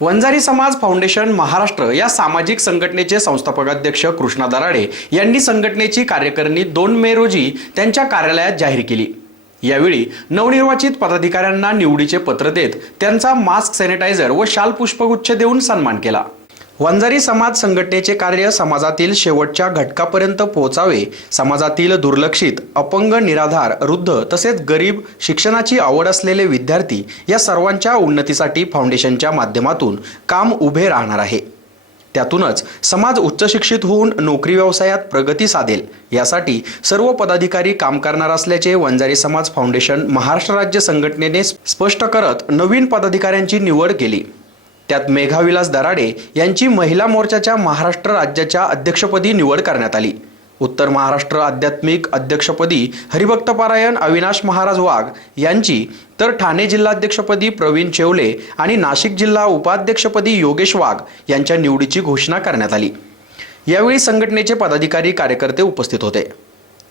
वंजारी समाज फाउंडेशन महाराष्ट्र या सामाजिक संघटनेचे संस्थापक अध्यक्ष कृष्णा दराडे यांनी संघटनेची कार्यकारिणी 2 मे रोजी त्यांच्या कार्यालयात जाहीर केली। यावेळी नवनिर्वाचित पदाधिकाऱ्यांना निवडीचे पत्र देत त्यांचा मास्क, सॅनिटायझर व शाल पुष्पगुच्छ देऊन सन्मान केला। वंजारी समाज संघटनेचे कार्य समाजातील शेवटच्या घटकापर्यंत पोहोचावे, समाजातील दुर्लक्षित, अपंग, निराधार, वृद्ध तसेच गरीब, शिक्षणाची आवड असलेले विद्यार्थी या सर्वांच्या उन्नतीसाठी फाउंडेशनच्या माध्यमातून काम उभे राहणार आहे। त्यातूनच समाज उच्च शिक्षित होऊन नोकरी व्यवसायात प्रगती साधेल यासाठी सर्व पदाधिकारी काम करणार असल्याचे वंजारी समाज फाउंडेशन महाराष्ट्र राज्य संघटनेने स्पष्ट करत नवीन पदाधिकाऱ्यांची निवड केली। त्यात मेघाविलास दराडे यांची महिला मोर्चाच्या महाराष्ट्र राज्याच्या अध्यक्षपदी निवड करण्यात आली। उत्तर महाराष्ट्र आध्यात्मिक अध्यक्षपदी हरिभक्तपरायण अविनाश महाराज वाघ यांची, तर ठाणे जिल्हाध्यक्षपदी प्रवीण चेवले आणि नाशिक जिल्हा उपाध्यक्षपदी योगेश वाघ यांच्या निवडीची घोषणा करण्यात आली। यावेळी संघटनेचे पदाधिकारी, कार्यकर्ते उपस्थित होते।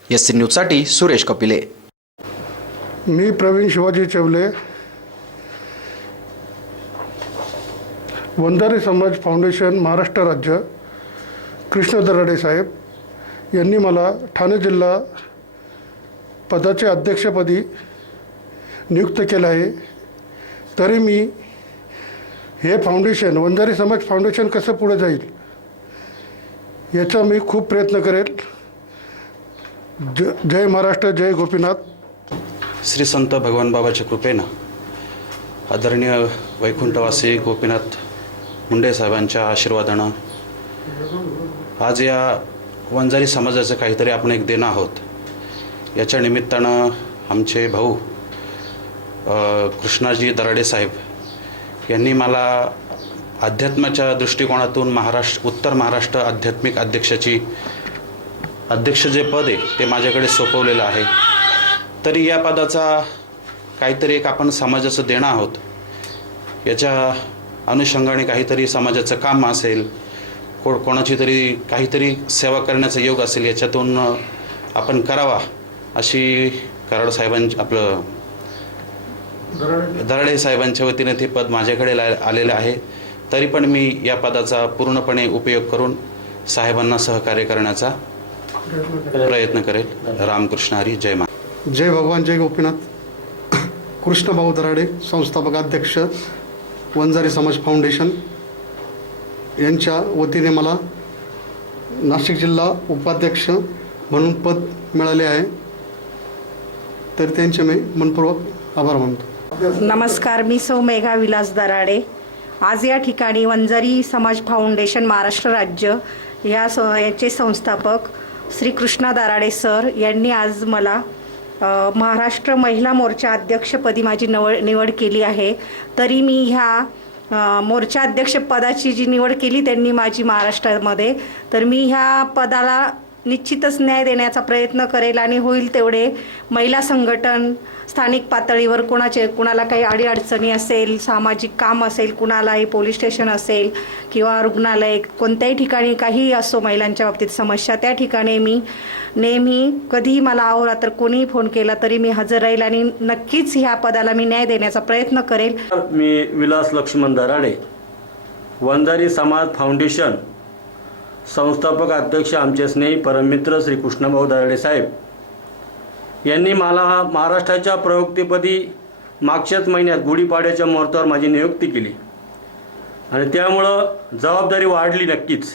एससी न्यूजसाठी सुरेश कपिले। मी प्रवीण शिवाजी चेवले, वंजारी समाज फाउंडेशन महाराष्ट्र राज्य, कृष्ण दराडे साहेब यांनी मला ठाणे जिल्हा पदाचे अध्यक्षपदी नियुक्त केले आहे। तरी मी हे फाउंडेशन, वंजारी समाज फाउंडेशन कसं पुढे जाईल याचा मी खूप प्रयत्न करेल। जय महाराष्ट्र, जय गोपीनाथ। श्री संत भगवान बाबाच्या कृपेनं आदरणीय वैकुंठवासी गोपीनाथ मुंडे साहेबांच्या आशीर्वादानं आज या वंजारी समाजाचं काहीतरी आपण एक देणं आहोत। याच्या निमित्तानं आमचे भाऊ कृष्णाजी दराडे साहेब यांनी मला अध्यात्माच्या दृष्टिकोनातून उत्तर महाराष्ट्र आध्यात्मिक अध्यक्ष जे पद आहे ते माझ्याकडे सोपवलेलं आहे। तरी या पदाचा काहीतरी एक आपण समाजाचं देणं आहोत, याच्या अनुषंगाने काहीतरी समाजाचं काम असेल, कोणाची तरी काहीतरी सेवा करण्याचा योग असेल, याच्यातून आपण करावा अशी कराड साहेबांच्या दराडे साहेबांच्या वतीने ते पद माझ्याकडे आलेलं आहे। तरी पण मी या पदाचा पूर्णपणे उपयोग करून साहेबांना सहकार्य करण्याचा प्रयत्न करेल। रामकृष्ण हरी, जय मा। जय भगवान, जय गोपीनाथ। कृष्णभाऊ दराडे, संस्थापक अध्यक्ष वंजारी समाज फाउंडेशन यांच्या वतीने मला नाशिक जिल्हा उपाध्यक्ष म्हणून पद मिळाले आहे, तर त्यांचे मी मनपूर्वक आभार मानतो। नमस्कार, मी सौ मेघाविलास दराडे। आज या ठिकाणी वंजारी समाज फाउंडेशन महाराष्ट्र राज्य याचे संस्थापक श्री कृष्णा दराडे सर यांनी आज मला महाराष्ट्र महिला मोर्चा अध्यक्षपदी माझी निवड केली आहे। तरी मी ह्या मोर्चा अध्यक्ष पदाची जी निवड केली त्यांनी माझी महाराष्ट्रामध्ये, तर मी ह्या पदाला निश्चितच न्याय देण्याचा प्रयत्न करेल आणि होईल तेवढे महिला संघटन, स्थानिक पातळीवर कुणाला काही अडीअडचणी असेल, सामाजिक काम असेल, कुणालाही पोलीस स्टेशन असेल किंवा रुग्णालय, कोणत्याही ठिकाणी काही असो महिलांच्या बाबतीत समस्या, त्या ठिकाणी मी नेहमी कधीही मला अहोरात्र कोणीही फोन केला तरी मी हजर राहील आणि नक्कीच ह्या पदाला मी न्याय देण्याचा प्रयत्न करेल। मी विलास लक्ष्मण दराडे, वंजारी समाज फाउंडेशन संस्थापक अध्यक्ष, आमचे स्नेही परममित्र श्री कृष्णभाऊ दराडे साहेब यांनी मला महाराष्ट्राच्या प्रवक्तेपदी मागच्याच महिन्यात गुढीपाड्याच्या मुहूर्तावर माझी नियुक्ती केली आणि त्यामुळं जबाबदारी वाढली नक्कीच।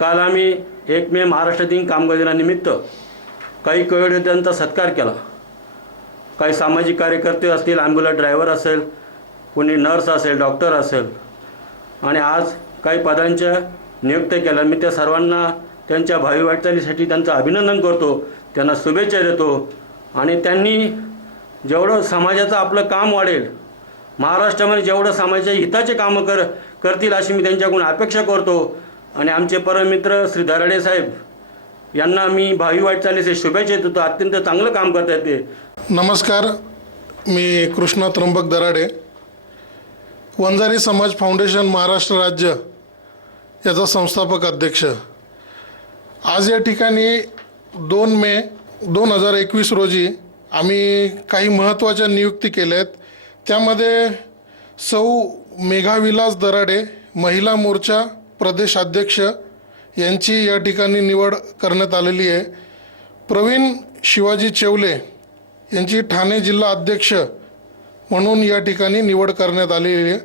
काल आम्ही 1 मे महाराष्ट्र दिन कामगार दिनानिमित्त काही कवयित्यांचा सत्कार केला। काही सामाजिक कार्यकर्ते असतील, ॲम्ब्युलन्स ड्रायव्हर असेल, कोणी नर्स असेल, डॉक्टर असेल, आणि आज काही पदांच्या नियुक्त केल्या। मी त्या सर्वांना त्यांच्या भावी वाटचालीसाठी त्यांचं अभिनंदन करतो, त्यांना शुभेच्छा देतो आणि त्यांनी जेवढं समाजाचं आपलं काम वाढेल, महाराष्ट्रामध्ये जेवढं समाजाच्या हिताचे कामं करतील अशी मी त्यांच्याकडून अपेक्षा करतो। आणि आमचे परममित्र श्री दराडे साहेब यांना मी भावी वाटचालीचे शुभेच्छा देतो, अत्यंत चांगलं काम करतात ते। नमस्कार, मी कृष्णा त्र्यंबक दराडे, वंजारी समाज फाउंडेशन महाराष्ट्र राज्य याचा संस्थापक अध्यक्ष। आज या ठिकाणी 2 मे 2021 रोजी आम्ही काही महत्त्वाच्या नियुक्ती केल्या आहेत। त्यामध्ये सौ मेघाविलास दराडे महिला मोर्चा प्रदेश अध्यक्ष यांची या ठिकाणी निवड करण्यात आलेली आहे. प्रवीण शिवाजी चेवले यांची ठाणे जिल्हा अध्यक्ष म्हणून या ठिकाणी निवड करण्यात आलेली आहे.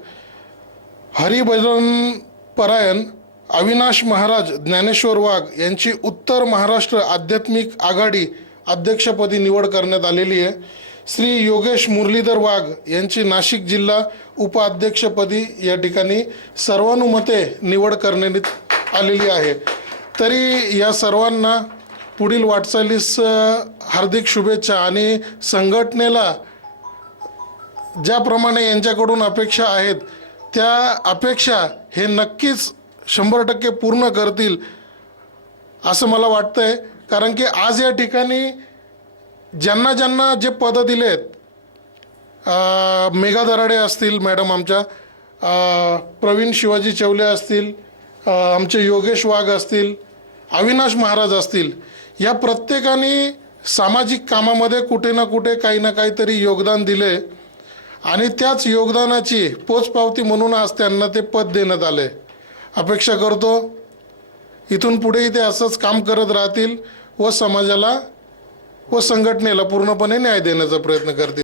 हरिभजन परायण अविनाश महाराज ज्ञानेश्वर वाघ यांची उत्तर महाराष्ट्र आध्यात्मिक आघाडी अध्यक्षपदी निवड करण्यात आलेली आहे. श्री योगेश मुरलीधर वाघ यांची नाशिक जिल्हा उपाध्यक्षपदी या ठिकाणी सर्वानुमते निवड करण्यात आलेली आहे. तरी या सर्वांना पुढील वाटचालीस हार्दिक शुभेच्छा आणि संघटनेला ज्याप्रमाणे यांच्याकडून अपेक्षा आहेत त्या अपेक्षा हे नक्कीच 100% पूर्ण करतील असं मला वाटतंय. कारण की आज या ठिकाणी ज्यांना ज्यांना जे पदं दिलेत, मेघा दराडे असतील मॅडम आमच्या, प्रवीण शिवाजी चेवले असतील, आमचे योगेश वाघ असतील, अविनाश महाराज असतील, या प्रत्येकाने सामाजिक कामामध्ये कुठे ना कुठे काही ना काहीतरी योगदान दिले आणि त्याच योगदानाची पोचपावती म्हणून आज त्यांना ते पद देण्यात आले. अपेक्षा करतो इथून पुढेही ते असंच काम करत राहतील व समाजाला व संघटनेला पूर्णपणे न्याय देण्याचा प्रयत्न करतील.